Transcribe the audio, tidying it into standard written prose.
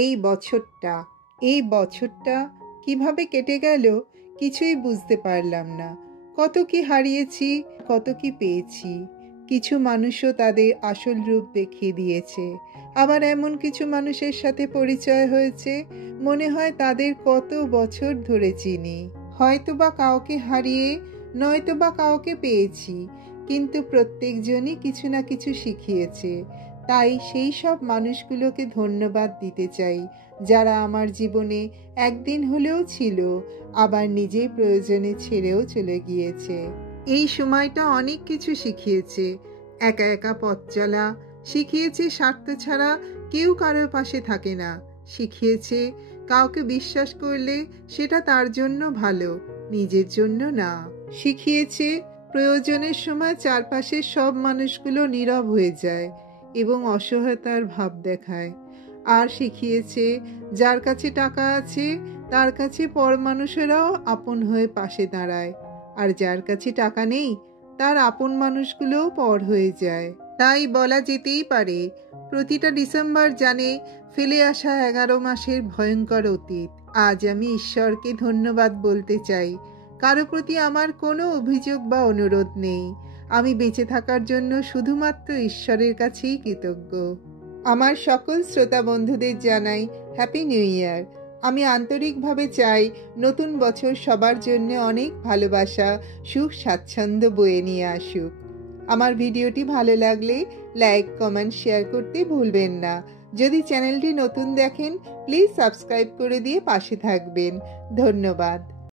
এই বছরটা কিভাবে কেটে গেল কিছুই বুঝতে পারলাম না। কত কি হারিয়েছি, কত কি পেয়েছি। কিছু মানুষও তাদের আসল রূপ দেখিয়ে দিয়েছে, আবার এমন কিছু মানুষের সাথে পরিচয় হয়েছে মনে হয় তাদের কত বছর ধরে চিনি। হয়তোবা কাউকে হারিয়ে, নয়তোবা কাউকে পেয়েছি, কিন্তু প্রত্যেকজনই কিছু না কিছু শিখিয়েছে। তাই সেই সব মানুষগুলোকে ধন্যবাদ দিতে চাই যারা আমার জীবনে একদিন হলেও ছিল, আবার নিজের প্রয়োজনে ছেড়েও চলে গিয়েছে। এই সময়টা অনেক কিছু শিখিয়েছে। একা একা পথ চলা শিখিয়েছে, স্বার্থ ছাড়া কেউ কারোর পাশে থাকে না। শিখিয়েছে কাউকে বিশ্বাস করলে সেটা তার জন্য ভালো, নিজের জন্য না। শিখিয়েছে প্রয়োজনের সময় চারপাশের সব মানুষগুলো নীরব হয়ে যায় এবং অসহায়তার ভাব দেখায়। আর শিখিয়েছে যার কাছে টাকা আছে তার কাছে পর মানুষেরাও আপন হয়ে পাশে দাঁড়ায়, আর যার কাছে টাকা নেই তার আপন মানুষগুলোও পর হয়ে যায়। তাই বলা যেতেই পারে প্রতিটা ডিসেম্বর জানে ফেলে আসা 11 মাসের ভয়ঙ্কর অতীত। আজ আমি ঈশ্বরকে ধন্যবাদ বলতে চাই। কারো প্রতি আমার কোনো অভিযোগ বা অনুরোধ নেই। আমি বেঁচে থাকার জন্য শুধুমাত্র ঈশ্বরের কাছেই কৃতজ্ঞ। আমার সকল শ্রোতা বন্ধুদের জানাই হ্যাপি নিউ ইয়ার। আমি আন্তরিকভাবে চাই নতুন বছর সবার জন্য অনেক ভালোবাসা, সুখ, স্বাচ্ছন্দ্য বয়ে নিয়ে আসুক। আমার ভিডিওটি ভালো লাগলে লাইক, কমেন্ট, শেয়ার করতে ভুলবেন না। যদি চ্যানেলটি নতুন দেখেন প্লিজ সাবস্ক্রাইব করে দিয়ে পাশে থাকবেন। ধন্যবাদ।